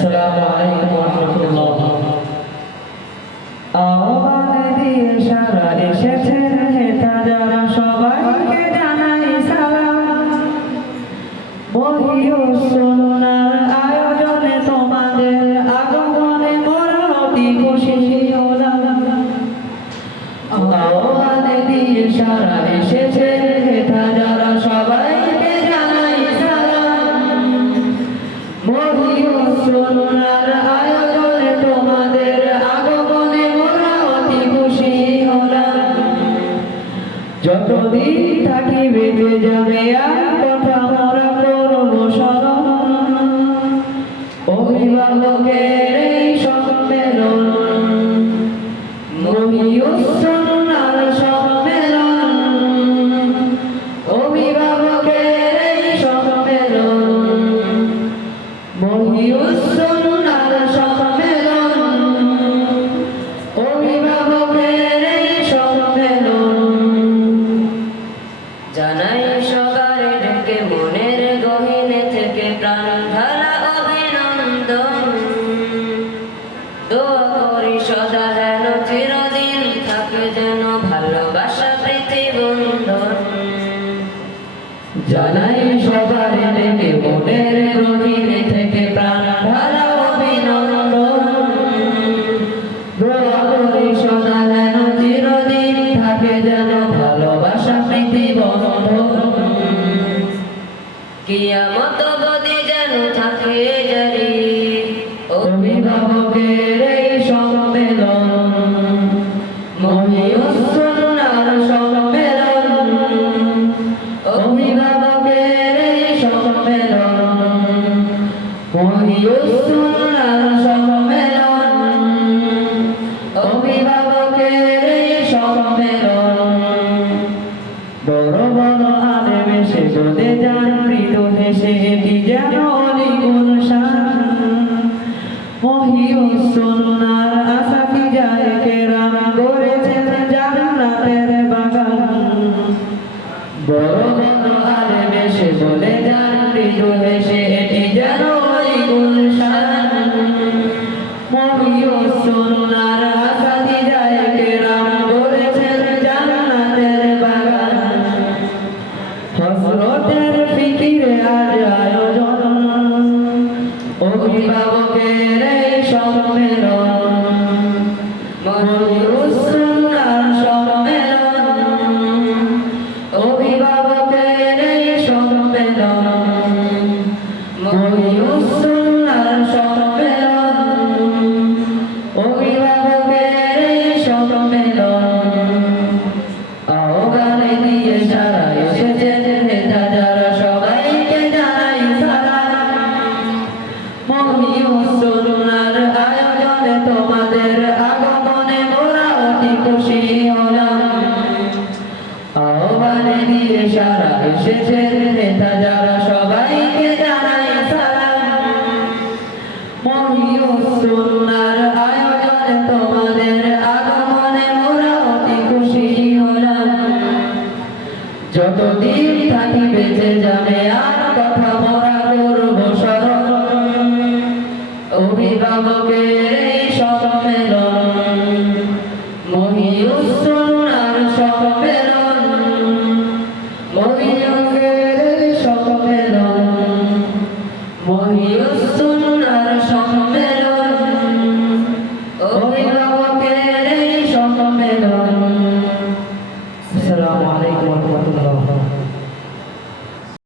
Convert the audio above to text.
আসসালামু আলাইকুম ওয়া রাহমাতুল্লাহ। আওয়াজ দিয়ে সারা এসেছে নেতা যারা সবাইকে জানাই সালাম। মহিউসুন্নাহর আয়োজনে তোমাদের আগমনে মোরা অতি খুশি হলাম। আওয়াজ দিয়ে সারা এসেছে নেতা যারা সবাইকে জানাই সালাম। মহিউসুন্নাহর আয়োজনে তোমাদের আগমনে মোরা অতি খুশি হলাম। যতদিন থাকি বেঁচে যাবে আর কথা মোরা করব স্মরণ। অভিভাবকের এই সম্মেলন মহিউসুন্নাহর সম্মেলন। অভিভাবকের এই সম্মেলন মহিউসুন্নাহর সম্মেলন। অভিভাবকের এই সম্মেলন জানাই সবার ডেকে মনের গহীনে থেকে প্রাণ ঢালা অভিনন্দন। দোয়া করি সদা যেন চিরদিন থাকে যেন ভালোবাসা প্রীতি বন্ধন। জানাই সবার ডেকে মনের গহীনে থেকে প্রাণ ঢালা অভিনন্দন। দোয়া করি সদা যেন চিরদিন থাকে যেন ভালোবাসা প্রীতি বন্ধন। কিয়ামত অবধি যেন থাকে জারি অভিভাবকের এই সম্মেলন মহিউসুন্নাহর সম্মেলন। অভিভাবকের এই সম্মেলন মহিউসুন্নাহর সম্মেলন। অভিভাবকের এই সম্মেলন বড় বড় আলেম এসে বলে যান মৃত হেসে এটি যেন অলিগুল শান। মহিউসুন্নাহর আসাতিজায়ে কেরাম গড়েছেন জান্নাতের বাগান। বড় বড় আলেম এসে বলে যান মৃত হেসে এটি যেন অলিগুল শান। মহিউসুন্নাহর আসাতিজায়ে কেরাম গড়েছেন জান্নাতের বাগান। হযরতের ফিকিরে আজ আয়োজন অভিভাবকের এই সম্মেলন মহিউসুন্নাহর সম্মেলন। অভিভাবকের এই সম্মেলন মহিউসুন্নাহর সম্মেলন। অভিভাবকের এই সম্মেলন আওগানে দিয়ে সারা এসেছেন নেতা যারা সবাইকে জানাই সালাম। মহিউসুন্নাহর আয়োজনে তোমাদের আগমনে মোরা অতি খুশি হলাম। আওগানে দিয়ে সারা এসেছেন নেতা যারা সবাইকে জানাই সালাম। মহিউসুন্নাহর আয়োজনে তোমাদের আগমনে মোরা অতি খুশি হলাম। যতদিন থাকি বেঁচে যাবে আর কথা মোরা করব স্মরণ। অভিভাবকের এই সম্মেলন মহিউসুন্নাহর সম্মেলন। মহিউসুন্নাহর এই সম্মেলন মহিউসুন্নাহর সম্মেলন। অভিভাবকের এই সম্মেলন। আসসালামু আলাইকুম ওয়া রাহমাতুল্লাহ।